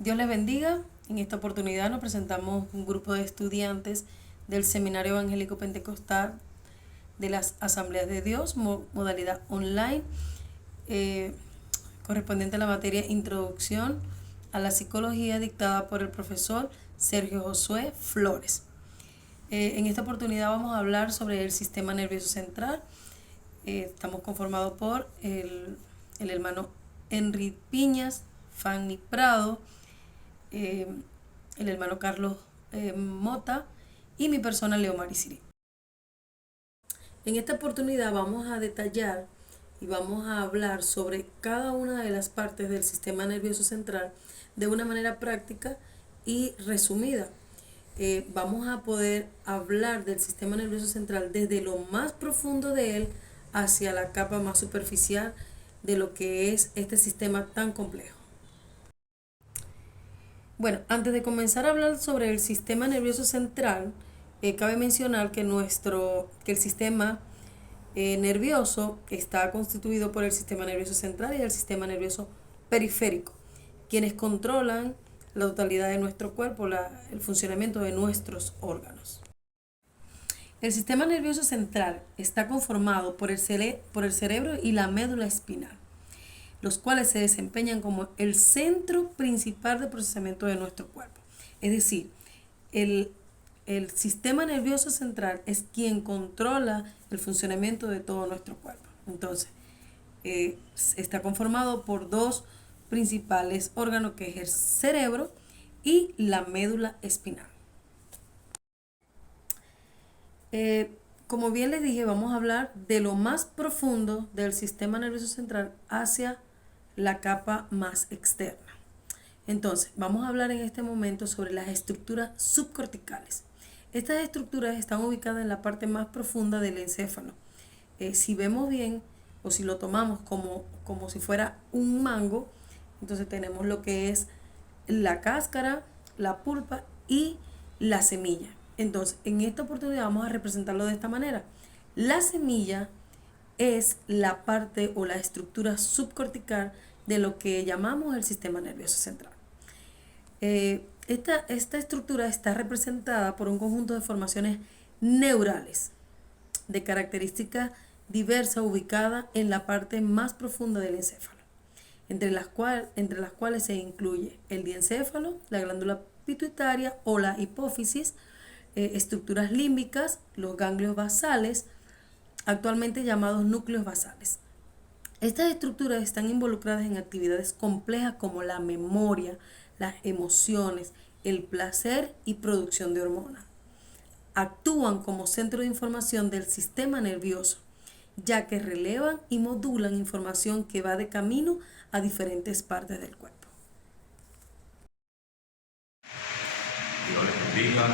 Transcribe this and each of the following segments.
Dios les bendiga. En esta oportunidad nos presentamos un grupo de estudiantes del Seminario Evangélico Pentecostal de las Asambleas de Dios, modalidad online, eh, correspondiente a la materia Introducción a la Psicología, dictada por el profesor Sergio Josué Flores. En esta oportunidad vamos a hablar sobre el sistema nervioso central. Estamos conformados por el hermano Henry Piñas, Fanny Prado, el hermano Carlos Mota y mi persona Leo Mariciri. En esta oportunidad vamos a detallar y vamos a hablar sobre cada una de las partes del sistema nervioso central de una manera práctica y resumida. Vamos a poder hablar del sistema nervioso central desde lo más profundo de él hacia la capa más superficial de lo que es este sistema tan complejo. Bueno, antes de comenzar a hablar sobre el sistema nervioso central, cabe mencionar que el sistema nervioso está constituido por el sistema nervioso central y el sistema nervioso periférico, quienes controlan la totalidad de nuestro cuerpo, el funcionamiento de nuestros órganos. El sistema nervioso central está conformado por el cerebro y la médula espinal, los cuales se desempeñan como el centro principal de procesamiento de nuestro cuerpo. Es decir, el sistema nervioso central es quien controla el funcionamiento de todo nuestro cuerpo. Entonces, está conformado por dos principales órganos, que es el cerebro y la médula espinal. Como bien les dije, vamos a hablar de lo más profundo del sistema nervioso central hacia la capa más externa. Entonces, vamos a hablar en este momento sobre las estructuras subcorticales. Estas estructuras están ubicadas en la parte más profunda del encéfalo. Si vemos bien, o si lo tomamos como si fuera un mango, entonces tenemos lo que es la cáscara, la pulpa y la semilla. Entonces, en esta oportunidad vamos a representarlo de esta manera. La semilla es la parte o la estructura subcortical de lo que llamamos el sistema nervioso central. Esta estructura está representada por un conjunto de formaciones neurales de características diversas ubicadas en la parte más profunda del encéfalo, entre las cuales se incluye el diencéfalo, la glándula pituitaria o la hipófisis, estructuras límbicas, los ganglios basales, actualmente llamados núcleos basales. Estas estructuras están involucradas en actividades complejas como la memoria, las emociones, el placer y producción de hormonas. Actúan como centro de información del sistema nervioso, ya que relevan y modulan información que va de camino a diferentes partes del cuerpo. Dios les bendiga.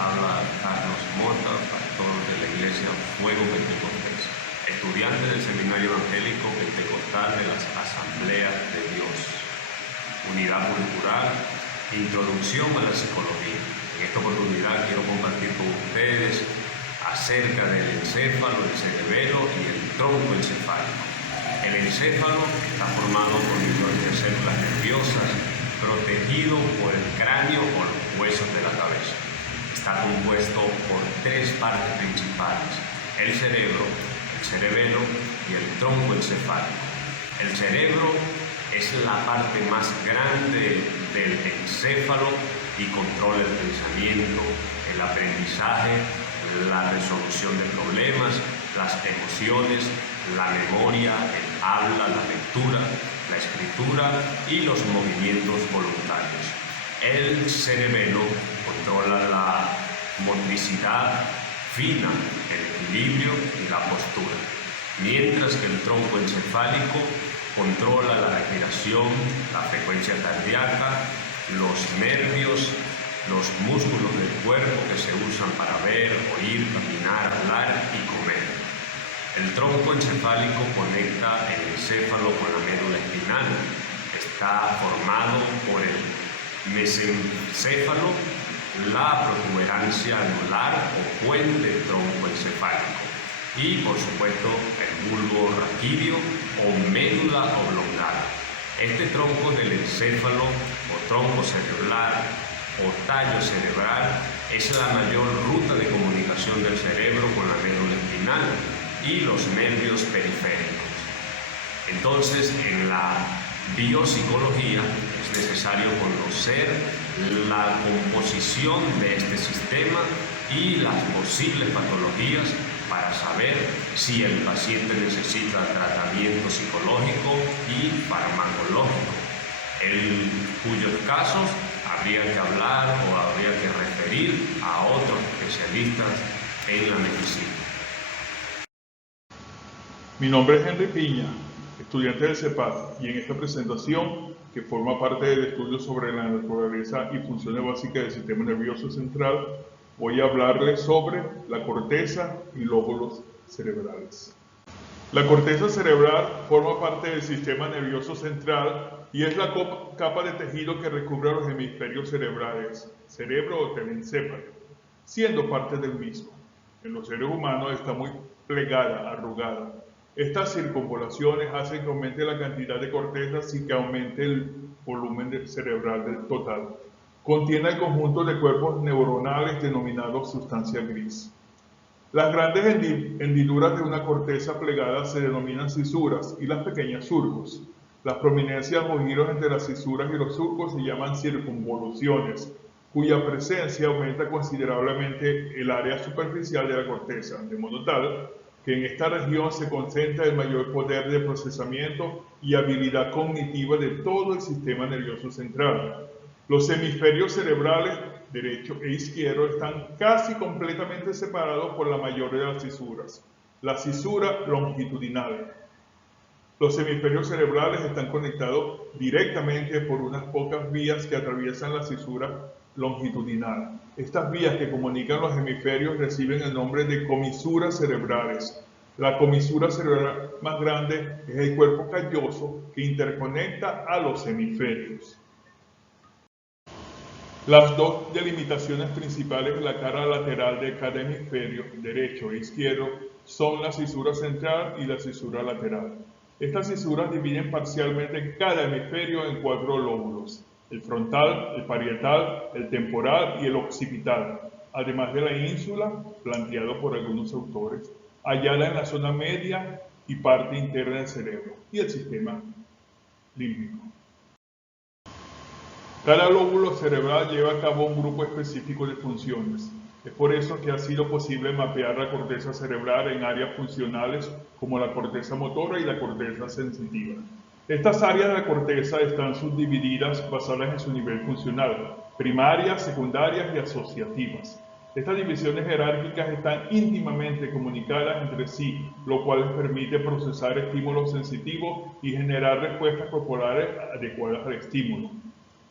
Habla Carlos Mota, pastor de la iglesia Fuego Pentecostés, estudiante del Seminario Evangélico Pentecostal de las Asambleas de Dios. Unidad curricular, Introducción a la Psicología. En esta oportunidad quiero compartir con ustedes acerca del encéfalo, el cerebelo y el tronco encefálico. El encéfalo está formado por millones de células nerviosas, protegido por el cráneo o los huesos de la cabeza. Está compuesto por tres partes principales: el cerebro, el cerebelo y el tronco encefálico. El cerebro es la parte más grande del encéfalo y controla el pensamiento, el aprendizaje, la resolución de problemas, las emociones, la memoria, el habla, la lectura, la escritura y los movimientos voluntarios. El cerebelo controla la motricidad fina, el equilibrio y la postura, mientras que el tronco encefálico controla la respiración, la frecuencia cardíaca, los nervios, los músculos del cuerpo que se usan para ver, oír, caminar, hablar y comer. El tronco encefálico conecta el encéfalo con la médula espinal. Está formado por el mesencéfalo, la protuberancia anular o puente troncoencefálico y, por supuesto, el bulbo raquídeo o médula oblongada. Este tronco del encéfalo o tronco cerebral o tallo cerebral es la mayor ruta de comunicación del cerebro con la médula espinal y los nervios periféricos. Entonces, en la biopsicología es necesario conocer la composición de este sistema y las posibles patologías para saber si el paciente necesita tratamiento psicológico y farmacológico, en cuyos casos habría que hablar o habría que referir a otros especialistas en la medicina. Mi nombre es Henry Piña, estudiante del CEPAT, y en esta presentación, que forma parte del estudio sobre la naturaleza y funciones básicas del sistema nervioso central, voy a hablarles sobre la corteza y lóbulos cerebrales. La corteza cerebral forma parte del sistema nervioso central y es la capa de tejido que recubre los hemisferios cerebrales, cerebro o telencéfalo, siendo parte del mismo. En los seres humanos está muy plegada, arrugada. Estas circunvolaciones hacen que aumente la cantidad de corteza sin que aumente el volumen cerebral del total. Contiene el conjunto de cuerpos neuronales denominados sustancia gris. Las grandes hendiduras de una corteza plegada se denominan cisuras y las pequeñas surcos. Las prominencias o giros entre las cisuras y los surcos se llaman circunvoluciones, cuya presencia aumenta considerablemente el área superficial de la corteza, de modo tal que en esta región se concentra el mayor poder de procesamiento y habilidad cognitiva de todo el sistema nervioso central. Los hemisferios cerebrales derecho e izquierdo están casi completamente separados por la mayor de las cisuras, la cisura longitudinal. Los hemisferios cerebrales están conectados directamente por unas pocas vías que atraviesan la cisura longitudinal. Estas vías que comunican los hemisferios reciben el nombre de comisuras cerebrales. La comisura cerebral más grande es el cuerpo calloso que interconecta a los hemisferios. Las dos delimitaciones principales de la cara lateral de cada hemisferio, derecho e izquierdo, son la cisura central y la cisura lateral. Estas cisuras dividen parcialmente cada hemisferio en 4 lóbulos: el frontal, el parietal, el temporal y el occipital, además de la ínsula, planteado por algunos autores, hallada en la zona media y parte interna del cerebro, y el sistema límbico. Cada lóbulo cerebral lleva a cabo un grupo específico de funciones. Es por eso que ha sido posible mapear la corteza cerebral en áreas funcionales como la corteza motora y la corteza sensitiva. Estas áreas de la corteza están subdivididas basadas en su nivel funcional, primarias, secundarias y asociativas. Estas divisiones jerárquicas están íntimamente comunicadas entre sí, lo cual les permite procesar estímulos sensitivos y generar respuestas corporales adecuadas al estímulo.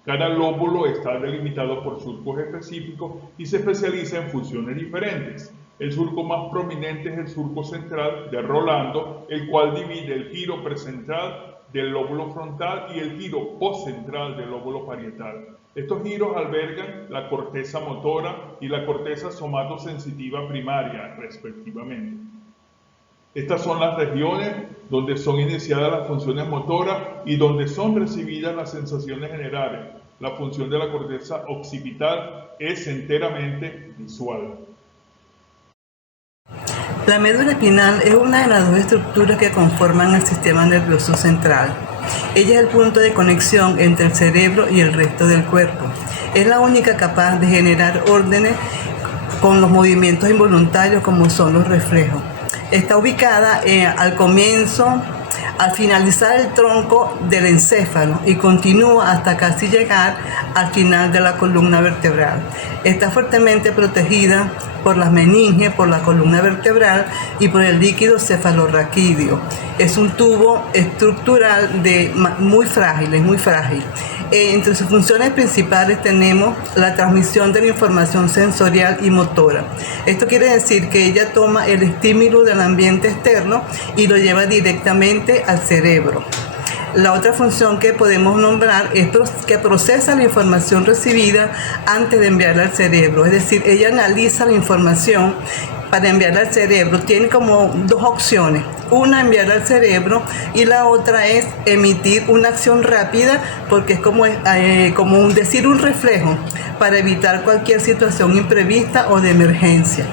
Cada lóbulo está delimitado por surcos específicos y se especializa en funciones diferentes. El surco más prominente es el surco central de Rolando, el cual divide el giro precentral del lóbulo frontal y el giro postcentral del lóbulo parietal. Estos giros albergan la corteza motora y la corteza somatosensitiva primaria, respectivamente. Estas son las regiones donde son iniciadas las funciones motoras y donde son recibidas las sensaciones generales. La función de la corteza occipital es enteramente visual. La médula espinal es una de las dos estructuras que conforman el sistema nervioso central. Ella es el punto de conexión entre el cerebro y el resto del cuerpo. Es la única capaz de generar órdenes con los movimientos involuntarios como son los reflejos. Está ubicada al comienzo, al finalizar el tronco del encéfalo y continúa hasta casi llegar al final de la columna vertebral. Está fuertemente protegida por las meninges, por la columna vertebral y por el líquido cefalorraquídeo. Es un tubo estructural muy frágil. Entre sus funciones principales tenemos la transmisión de la información sensorial y motora. Esto quiere decir que ella toma el estímulo del ambiente externo y lo lleva directamente al cerebro. La otra función que podemos nombrar es que procesa la información recibida antes de enviarla al cerebro. Es decir, ella analiza la información para enviar al cerebro tiene como dos opciones. Una, enviar al cerebro, y la otra es emitir una acción rápida, porque es como decir un reflejo para evitar cualquier situación imprevista o de emergencia.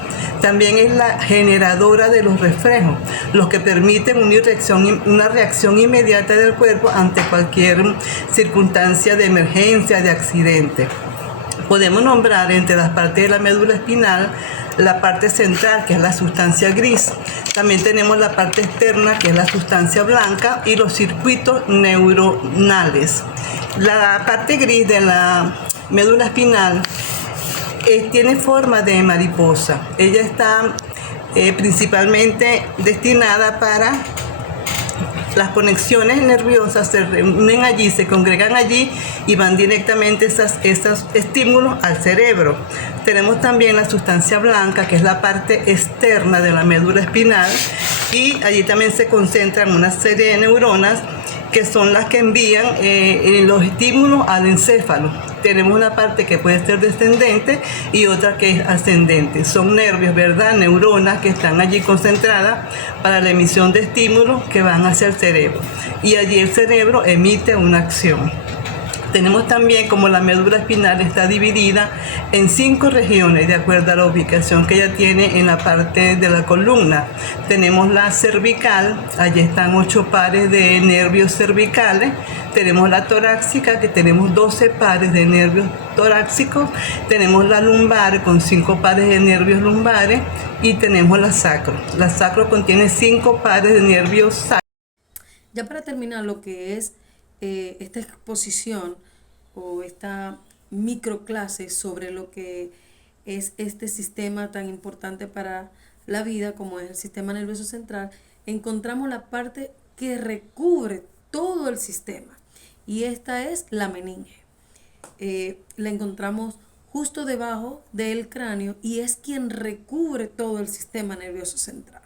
También es la generadora de los reflejos, los que permiten una reacción inmediata del cuerpo ante cualquier circunstancia de emergencia, de accidente. Podemos nombrar entre las partes de la médula espinal la parte central, que es la sustancia gris. También tenemos la parte externa, que es la sustancia blanca, y los circuitos neuronales. La parte gris de la médula espinal tiene forma de mariposa. Ella está principalmente destinada para las conexiones nerviosas, se reúnen allí, se congregan allí y van directamente esos estímulos al cerebro. Tenemos también la sustancia blanca, que es la parte externa de la médula espinal, y allí también se concentran una serie de neuronas que son las que envían los estímulos al encéfalo. Tenemos una parte que puede ser descendente y otra que es ascendente. Son nervios, ¿verdad? Neuronas que están allí concentradas para la emisión de estímulos que van hacia el cerebro. Y allí el cerebro emite una acción. Tenemos también como la médula espinal está dividida en 5 regiones de acuerdo a la ubicación que ella tiene en la parte de la columna. Tenemos la cervical, allí están 8 pares de nervios cervicales. Tenemos la torácica, que tenemos 12 pares de nervios torácicos. Tenemos la lumbar con 5 pares de nervios lumbares, y tenemos la sacro. La sacro contiene 5 pares de nervios sacros. Ya para terminar lo que es esta exposición o esta microclase sobre lo que es este sistema tan importante para la vida como es el sistema nervioso central, encontramos la parte que recubre todo el sistema, y esta es la meninge. La encontramos justo debajo del cráneo y es quien recubre todo el sistema nervioso central.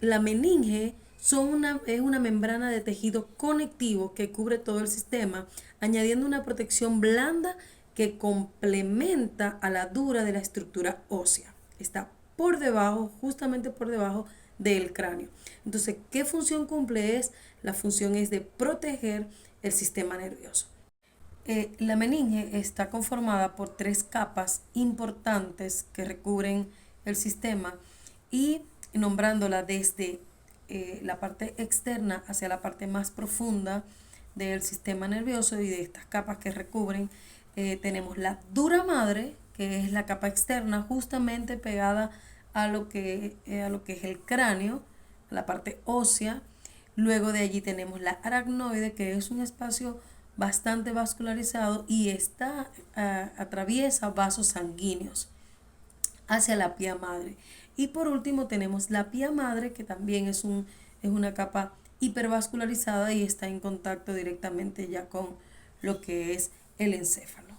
La meninge es una membrana de tejido conectivo que cubre todo el sistema, añadiendo una protección blanda que complementa a la dura de la estructura ósea. Está por debajo, justamente por debajo del cráneo. Entonces, ¿qué función cumple? La función es de proteger el sistema nervioso. La meninge está conformada por 3 capas importantes que recubren el sistema, y nombrándola desde la parte externa hacia la parte más profunda del sistema nervioso y de estas capas que recubren, tenemos la dura madre, que es la capa externa justamente pegada a lo que es el cráneo, la parte ósea. Luego de allí tenemos la aracnoide, que es un espacio bastante vascularizado y atraviesa vasos sanguíneos hacia la pía madre. Y por último tenemos la pía madre, que también es una capa hipervascularizada y está en contacto directamente ya con lo que es el encéfalo.